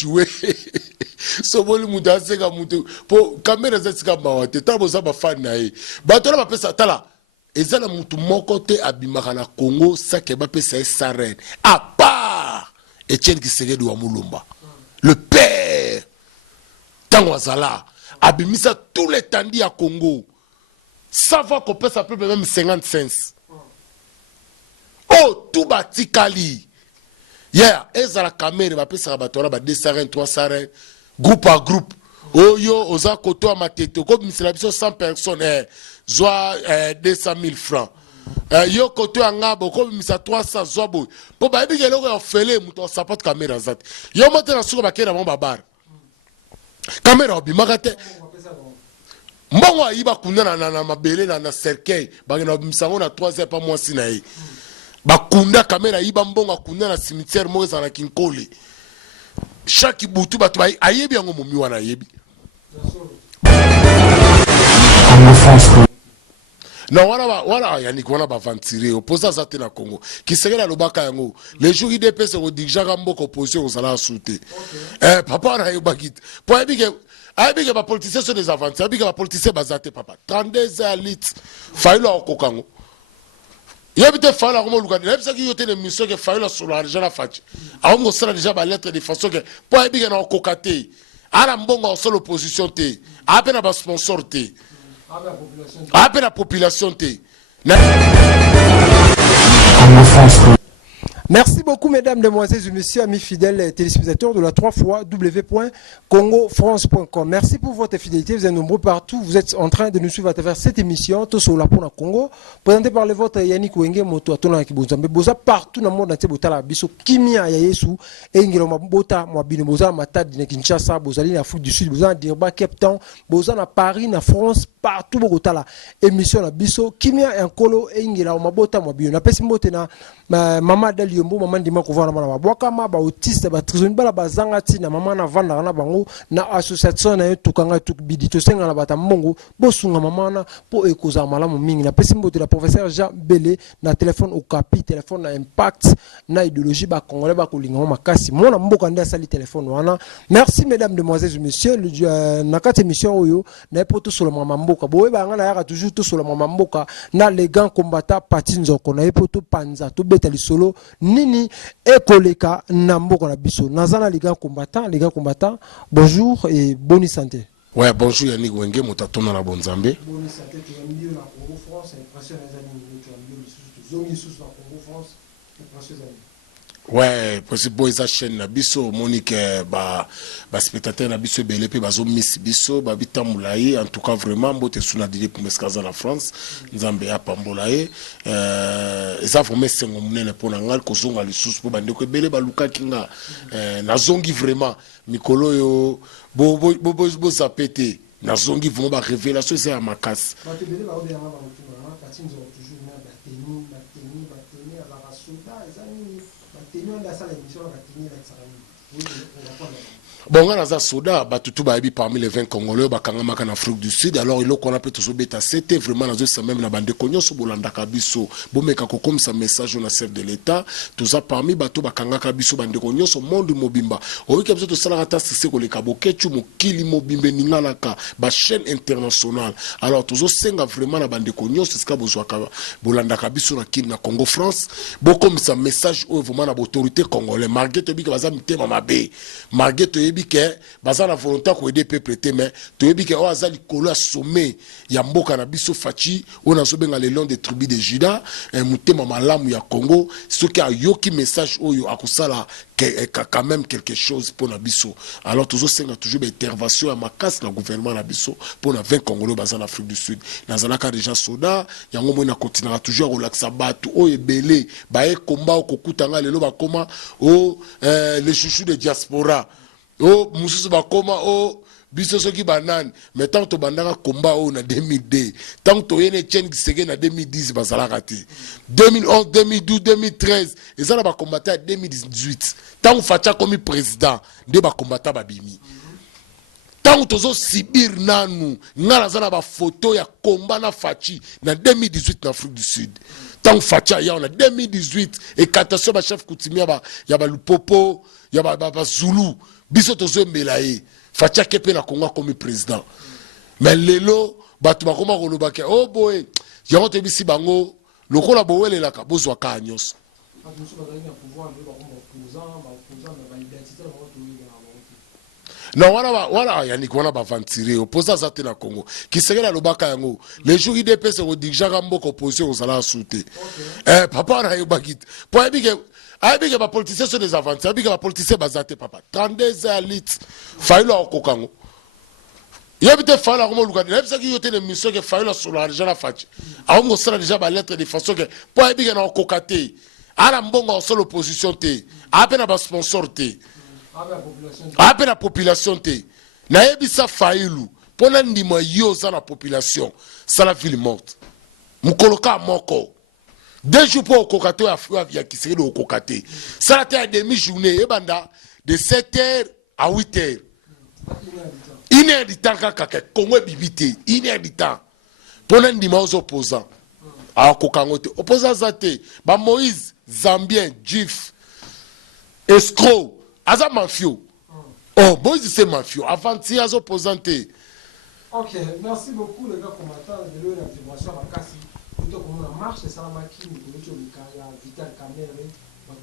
jouer soboli mutu aseka mutu po caméra zesika mawate tala boza bafani na ye bato na bapesa tala eza na mutu moko te abimaka na Congo sake bapesa ye sarene à part Etienne Tshisekedi wa Mulumba le père tango azala abimisa tous les tandis à Congo ça va qu'on pèse à peu près même 50 cents oh tout batikali yeah eza la caméra bapesa bato na ba 2 sarene 3 sarene groupe à groupe oh yo oza koto a matete ko misela biso 100 personnes zwa 200 000 francs yo koto angabo ko misa 300 zobo po ba bi geloko ya fele muto support caméra zate yo mote na suko bakera mo babar caméra obimaka te mbongo ayiba kunda na mabele na cercueil bangena misango na 3 heures pas mois sinayi bakunda caméra ayiba mbongo akunda na cimetière mo za na Kinkole chaque boutou bato ayebi yango momi wana ayebi non wana yani wana ba ventire opposa za te na Congo Kisegela lobaka yango les jours IDPS ko dijaka mboko opposition osala souté papa na yo bakit po abike ba politiciens sont des aventures abike ba politiciens bazate papa 32 litres failo okokango yebite failo ko luka yebisa ki yote ne mission ke failo sur l'argent la fachi aongo sala déjà ba lettre de façon que po abike na okokate ala mbongo sur l'opposition te apena ba sponsor te après la population Merci beaucoup, mesdames, demoiselles et messieurs, amis fidèles téléspectateurs de la 3 fois w.congofrance.com. Merci pour votre fidélité. Vous êtes nombreux partout. Vous êtes en train de nous suivre à travers cette émission, tout sur la pour la Congo, présentée par le vôtre Yannick Wenge, Moto, Atona Kibozambe, Boza, partout dans le monde entier, Botala, Biso, Kimia, Yayesu, Engelo, Bota, Mabino, Boza, Matad, Kinshasa, Bozali, en Afrique du Sud, Boza, Dirba, Cape Town, Boza, na Paris, na France, partout, Bogotala. Émission, na Biso, Kimia, Enkolo, Engela, Mabota, Mabino, na Pesimote, na Mama Dali, maman ndima ko vana mama bwakama ba autiste ba trizoni bala bazanga ti na mama na vanda na bango na association na tukanga tukbidi to senga na bata mbongo bosunga mama na po ekoza malamu mingi na pesi mbote la professeur Jean Belé na téléphone Okapi téléphone na impact na idéologie ba congolais ba kolinga makasi mona mboka ndia sali téléphone wana. Merci mesdames demoiselles et messieurs na kati émission oyo na poto sur le mama mboka boye ba ngana yaka toujours tout sur le mama mboka na les grands combattants patinzoko na poto panza to betali solo nini ekoleka nambo na biso nazana les grands combattants bonjour et bonne santé. Ouais, bonjour Yannick Wenge motatona na bonzambe bonne santé tu es mieux na Congo France impression les amis tu es mieux zomi sous na Congo France impression les amis. Ouais, possible eza chaîne na biso Monique ba spectateur na biso belé pe bazo miss biso ba bitamulaye en tout cas vraiment mbote suna dile pour meskaza na France nzambe ya pambolaye eza vraiment sengo munene pona ngal ko zonga lisusu po bande ko belé ba luka kinga na zongi vraiment mikolo yo bo zapete na zongi vraiment ba révélation c'est à makasi ba te belé ba obéa ba mutima kati nzo toujours na ba teni à la rasuda ezani. Bon, on a ça soda, batutu baebi parmi les 20 Congolais, bakangama en Afrique du Sud. Alors, il qu'on a peut tous bêta, c'était vraiment dans ce même la bande cognos sur Bolanda Kabiso. Bomeka comme ça message au chef de l'État. Tout ça parmi bateau bakanga Kabiso bande cognos au monde mobimba. Au comme ça tout ça la rata c'est que les kaboketu mo kili mobimbe ningalaka ba chaîne internationale. Alors tous senga vraiment la bande cognos c'est ce qu'a besoin Bolanda Kabiso na kili na Congo France. Bon comme ça message au vraiment la autorité congolaise. Marguerite bi ka bazamite mama be. Marguerite que baza la volonté ko aider peuple te mais to yebi que o azali kolo sommet ya mboka na biso fachi on a sobenga le long des tribus de Juda mutema malamu ya Congo ce qui a yoki message oyo akusala quand même quelque chose pour na biso. Alors toujours senga toujours intervention à makas na gouvernement na biso pour na 20 Congolais baza en Afrique du Sud nazalaka déjà soda yango mo na continuera toujours relaxa batu o ebele ba e combat o kokutanga lelo ba koma o les chouchous de diaspora. Oh, mususu bakoma oh biso soki banane mais tant to bandaka combat oh na 2002 tant to yene Etienne Tshisekedi na 2010 bazalaka te 2011 2012 2013 ezala ba combattant 2018 tant facha comme président nde ba combattant babimi tant tozo sibir nanu ngala zana ba photo ya combat na fachi na 2018 na Afrique du Sud tant facha ya na 2018 et catastrophe ba chef coutumier ya ba lupopo ya ba Zulu biso tozombela ye fatia kepe na Congo comme président mais lelo bato bakoma kolobaka oh boy yango tebisi bango lokola bowelelaka bozwa ka nyonso non voilà Yannick wana bavantiré opposant za te na Congo Kisekela lobaka yango les jours IDPS ko dijaka mboko opposition ozala souté papa na yobakite po abike ba politiciens sont des avances abike ba politiciens bazate papa 32 élites failo okokango yebite fala ko luka lebisa ki yote ne mission ke failo sur l'argent la fachi a on sera déjà ba lettre de façon que po abike na okokate ala mbongo sur l'opposition te apena ba sponsor te après la population te na yebisa failu pona ndima yo za la population ça la ville morte mukoloka moko 2 jours pour kokato ya Kisekedi okokate ça la terre demi journée e banda de 7h à 8h 1h du temps kaka Congo bibité 1h du temps pona ndima aux opposants a kokangote opposants zate ba Moïse Zambien Jif escroc aza mafio oh Moïse c'est mafio avant-hier azo présenté. Ok, merci beaucoup les gars combattants de leur intervention à Kassi. Plutôt comme on marche ça la machine de Vital Kamerhe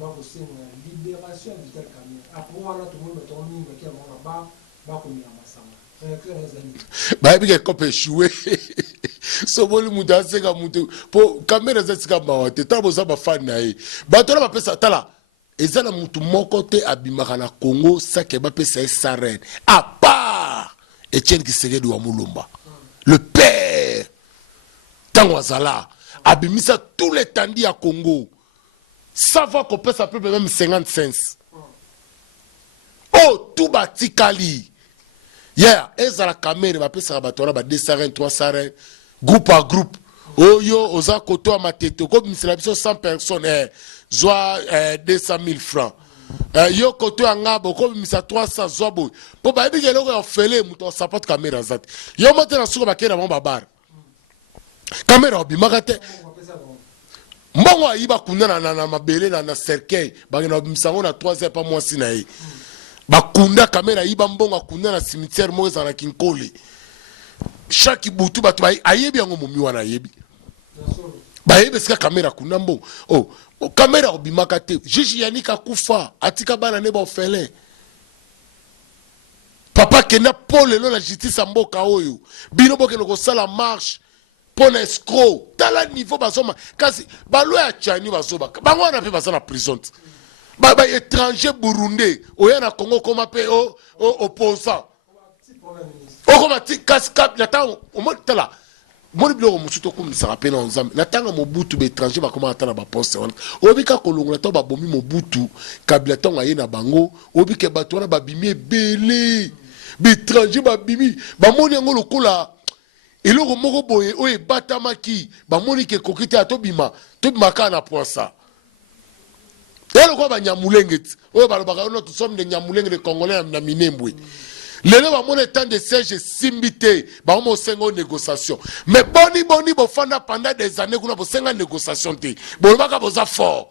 donc aussi une libération de Vital Kamerhe après on a tout le monde met en ligne qui on a ba comme ya masama ba bige kopé choué so boli mudanse ka mutu po Kamerhe zetsika mawate tabo za ba fan na ye ba tola ba pesa tala ezala mutu moko te abimaka na Congo sake ba pesa SRN à part Etienne Kisekedi wa Mulumba le père Tangwazala abimisa tous les tandis à Congo savoir qu'on peut s'appeler même 50 cents oh tout batikali yeah ezala Kamerhe ba pesa ba tola ba 2 SRN 3 SRN groupe à groupe oh yo oza koto a matete comme misela biso 100 personnes Zoa 200 000 francs. Yo koto angabo comme misa 300 zobo. Po ba bi geloko ya fele muto support Kamerhe zate. Yo mote na suko bakena mo babar. Kamerhe obimaka te. Mbongo ayiba kunda na mabele na cercueil. Ba na misango na 3 pas moi sinayi. Ba kunda Kamerhe ayiba mbongo kunda na cimetière mo za na Kinkole. Chaque butu batu ayebi yango momi wana ayebi. Ba yebe sika Kamerhe kunda mbongo. Oh Kamerhe obimaka te juge Yannick akufa atika bana ne ba ofele papa kena Paul lelo la justice mboka oyo bino bokeno ko sala marche pona escroc tala niveau bazoma kasi balo ya chani bazoba bango na pe bazana prison ba étranger burundais oya na Congo koma pe opposant okoma ti kasi kap na tango omotala moni biloko musuto kumisa rapena nzambe natanga mobutu be étranger ba koma atana ba poste wana obika kolongola to ba bomi mobutu kabila tonga ye na bango obike bato wana ba bimi belé be étranger ba bimi ba moni ngo lokola eloko moko boye oye batamaki ba moni ke kokite atobima ka na poisa elo ko ba nyamulengeti oye ba lobaka no tout somme de nyamulenge de congolais na minembwe. Lelo ba mon temps de siège simbité ba mo sengo négociation mais boni bo fanda pendant des années kuna bo senga négociation te bo baka boza fort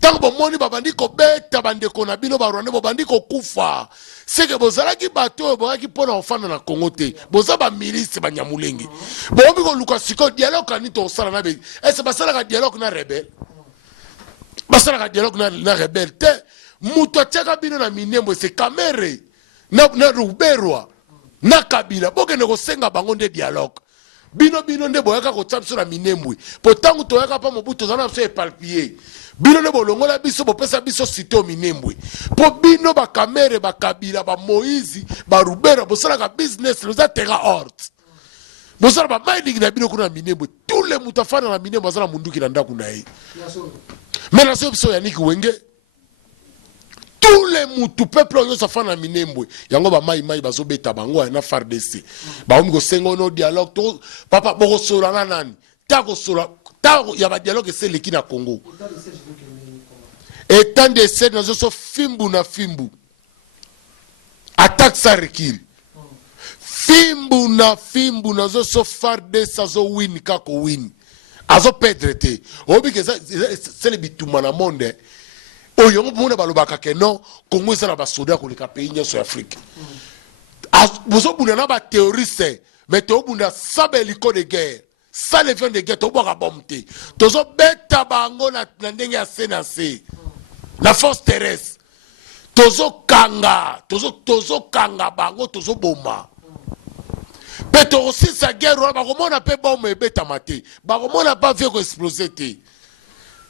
tant bo moni ba bandi ko beta bande ko na bino ba rwanda bo bandi ko kufa c'est que bozala ki bato bo ki pona ofanda na Congo te boza ba milice ba nyamulenge bo bi ko luka siko dialogue ani to sala na be est ba sala ka dialogue na rebelle ba sala ka dialogue na rebelle te muto teka bino na minembo c'est Kamerhe na Ruberwa na Kabila bokene ko senga bango nde dialogue bino nde boyaka ko tsamso na minembwe potangu toyaka pa mobuto zana so epalpier bino nde bolongola biso bopesa biso cité o minembwe po bino ba Kamerhe ba Kabila ba Moïse ba Ruberwa bosala ka business loza terra hort bosala ba mining na bino kuna minembwe tous les mutafana na minembwe zana munduki na ndaku na ye mais na so biso Yannick Wenge tous les mutu peuple oyo safa na minembwe yango ba mai bazo beta bango na FARDC ba omi ko sengo no dialogue to papa boko sola na nani tako sola tako ya ba dialogue c'est leki na Congo étant de cette nazo so fimbu na fimbu attaque ça recule fimbu na zo so FARDC azo win kako win azo perdre te obi que c'est le bituma na monde oyo mona balobaka ke non Congo eza na basoda koleka pays nyonso ya Afrique bozobunda na bathéoriste mais tobunda sa beliko de guerre sa levion de guerre tobwaka bom te tozobeta bango na ndenge ya se na se la force terrestre tozokanga bango tozoboma mpe tokosisa guerre wana bakomona mpe bomo ebetama te bakomona mpe avie koexplose te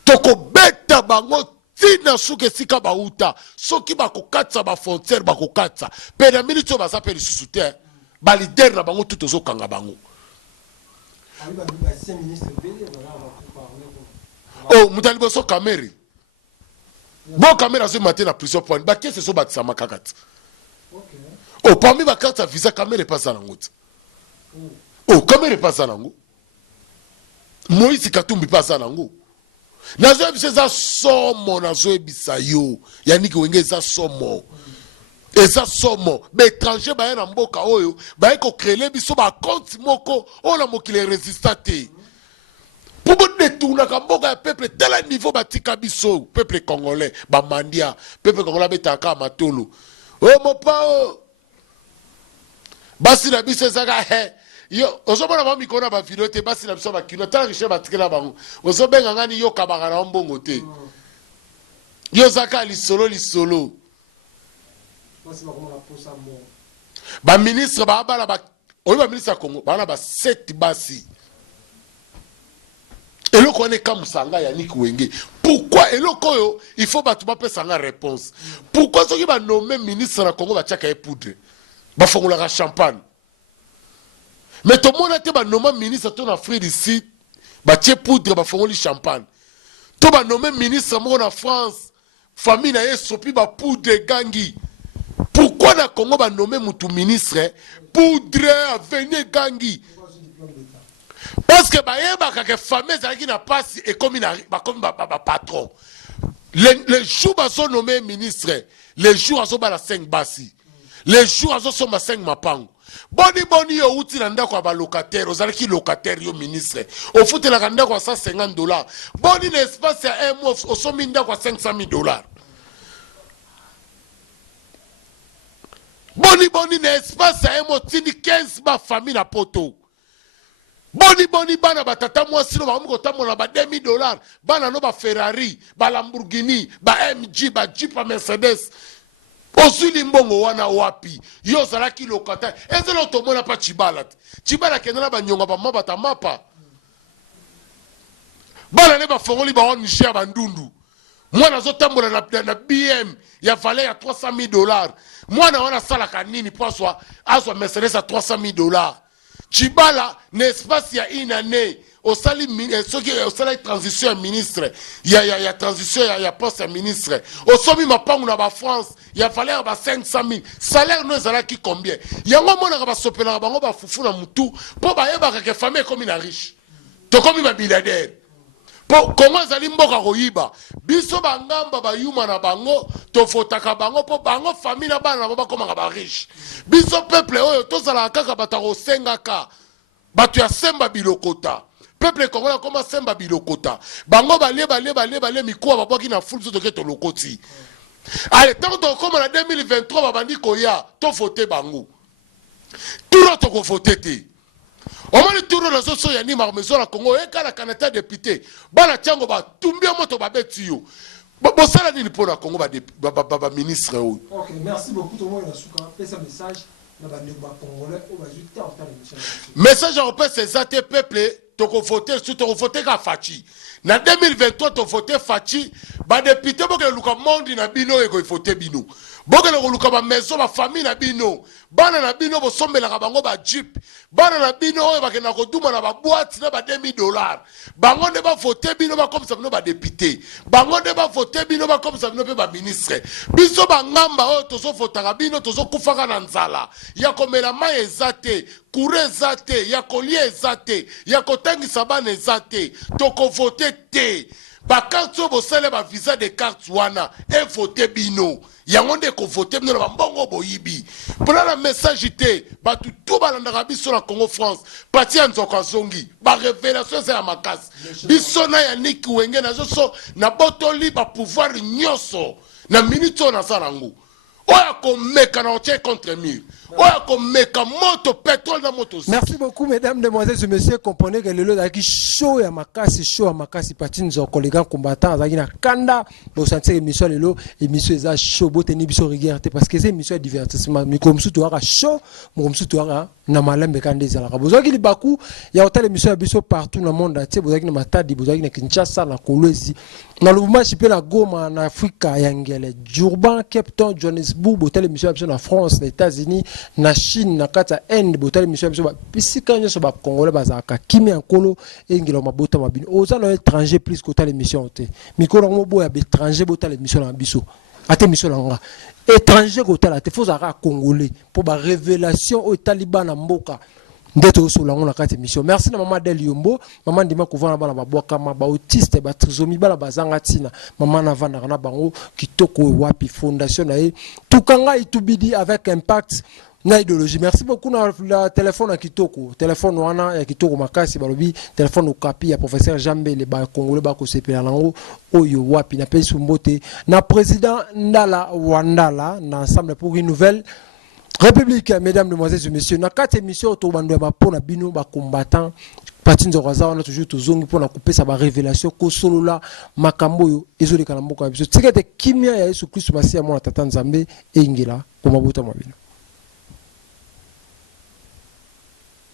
tokobeta bango tina suki esika bauta soki bakokatisa bafrontiere bakokatisa mpe na miniti oyo baza mpe lisusu te balidere na bango tu tozokanga bango moto ya liboso Kamere bon Kamere azomema te na plusieurs points bakese ezobatisama kaka ti parmi bakarte ya visa Kamere epaza nango ti Kamere epaza nango Moïse Katumbi epaza nango nazoyebisa eza somo nazoyebisa yo Yannick Wenge eza somo baétranger baya na mboka oyo baye kokrele biso bakonti moko oyo na mokili resista te po bodetournaka mboka ya peuple tala niveau batika biso peuple congolais bamandia peuple congolais abetaka matolo mopao basi na biso ezaka yo ozomona ba mikona ba video te basi na biso ba kilo tala rishe batikela bango ozobenga ngani yo kabaka na mbongo te yo zaka lisolo ba ministre ba bala ba oyo ba ministre Congo bana ba 7 basi eloko ne kamusanga Yannick Wenge pourquoi eloko yo il faut ba tuba pesa nga réponse pourquoi soki ba nommer ministre na Congo ba tiaka e poudre ba fongola ka champagne mais tout le monde a été nommé ministre de l'Afrique du Sud, il poudre, il faut champagne. Tout le monde nommé ministre en France, famille n'a sopi ba poudre gangi. Pourquoi na Congo ba nommé mutu ministre poudre venir gangi? Parce que ba yeba ka famille za qui n'a pas et comme patron. Les jours ba sont nommé ministre, les jours sont ba la 5 basi. Les jours sont ba 5 mapango. Boni yo uti na ndako ya balocataire ozalaki locataire yo ministre ofutelaka ndako ya $150 boni na espace ya un mois osomi ndako ya $500,000 boni na espace ya un mois tindi 15 ba famille na poto boni bana batata mwasi no bakomi kotambola ba $2,000 bana no ba Ferrari ba Lamborghini ba MG ba Jeep ba Mercedes osuli mbongo wana wapi yo zalaki locataire ezelo tomona pa Chibala kenana banyonga ba mabata mapa bana ne ba fongoli ba Niger bandundu mwana zotambola na BM ya valeur ya $300,000 mwana wana salaka nini poswa azwa Mercedes à $300,000 Chibala na espace ya une année osali osala transition ya ministre ya transition ya poste ya ministre osomi mapangu na ba France ya valeur ba 500,000 salaire no ezalaki combien yango monaka basopelaka bango bafufu na mutu mpo bayebaka ke famille ekomi na riche tokomi babilliardaire mpo Kongo ezali mboka koyiba biso bangamba bayuma na bango tofotaka bango mpo bango famille na bana na bango bakomaka bariche biso peuple oyo tozalaka kaka bato akosengaka bato ya semba bilokota peuple congolais koma semba bilokota bango bale mikuwa babwaki na fulu soto ke tolokoti ale tango tokoma na 2023 babandi koya tovote bango turo tokovote te omoni turo nazoso ya nima maison na Congo ekala kanata député bana tiango batumbi moto babeti yo bosala nini mpona Congo ba ministre oyo. OK, merci beaucoup tout le monde na suka pesa message na bande ba congolais o bazuti en temps d'émission. Message européen c'est ça te peuple toko voter sur toko voter ka Fachi. Na 2023 to voter Fachi ba député boke luka monde na bino eko voter bino. Boke le luka ba maison ba famille na bino. Bana na bino bo sombela ka bango ba jeep. Bana na bino oyo bakena ko duma na ba boîte na ba $2,000. Bango ne ba voter bino ba comme ça bino ba député. Bango ne ba voter bino ba comme ça bino pe ba ministre. Biso ba ngamba oyo tozo votaka bino tozo kufaka na nzala. Ya komela mai ezate, kure ezate, ya kolia ezate, ya kotangisa bana ezate, toko voter te. Ba carte bo sele ba visa de carte wana, e voter bino. yango nde ko voter bino na mbongo boyibi pona na message te batu to balandaka biso na Congo France patia nzoko azongi ba révélation za makasi biso na Yannick Wenge na so na botoli ba pouvoir nyoso na minute na sarango oya ko meka na otie contre mur oya ko meka moto pétrole na moto. Merci beaucoup mesdames, demoiselles et messieurs. Comprenez que le lot d'aki show ya makasi patine nzoko les grands combattants azaki na kanda bo sentir émission le lot émission za show boteni biso regarder parce que c'est émission de divertissement mi comme tout aka show mo comme tout aka na malembe kande za la bozaki libaku ya hôtel émission ya biso partout dans le monde entier bozaki na Matadi bozaki na Kinshasa na Kolwezi na Lubumbashi chipé na Goma na Afrika ya ngele Durban Cape Town Johannesburg hôtel émission ya biso na France na États-Unis na Chine na kata Inde hôtel émission ya biso ba pisika nyoso ba congolais bazaka kimi ankolo engelo mabota mabino oza na étranger plus qu'hôtel émission te mikolo ngo boya étranger hôtel émission na biso ate mission nga étranger hôtel ate faut zaka congolais pour ba révélation au taliban na mboka ndeto solango na kati émission. Merci na maman Del Yombo maman ndima kovana bana babwaka ma ba autiste ba trisomi bala bazanga tina maman na vanda na bango kitoko wapi fondation na e tukanga itubidi avec impact na idéologie. Merci beaucoup na la téléphone à kitoko téléphone wana ya kitoko makasi balobi téléphone okapi ya professeur Jambe le ba congolais ba ko sepela nango oyo wapi na pesi mbote na président Ndala Wandala na ensemble pour une nouvelle République. Mesdames, demoiselles et messieurs, na 4 émissions autour de ba bino ba combattant Patin Zoraza on a toujours tozongi pour na couper sa ba révélation ko solo la makambo yo ezoli kana mboka biso tikete kimia ya Yesu Kristo basi ya mwana tata Nzambe e ingela ko mabuta mabino.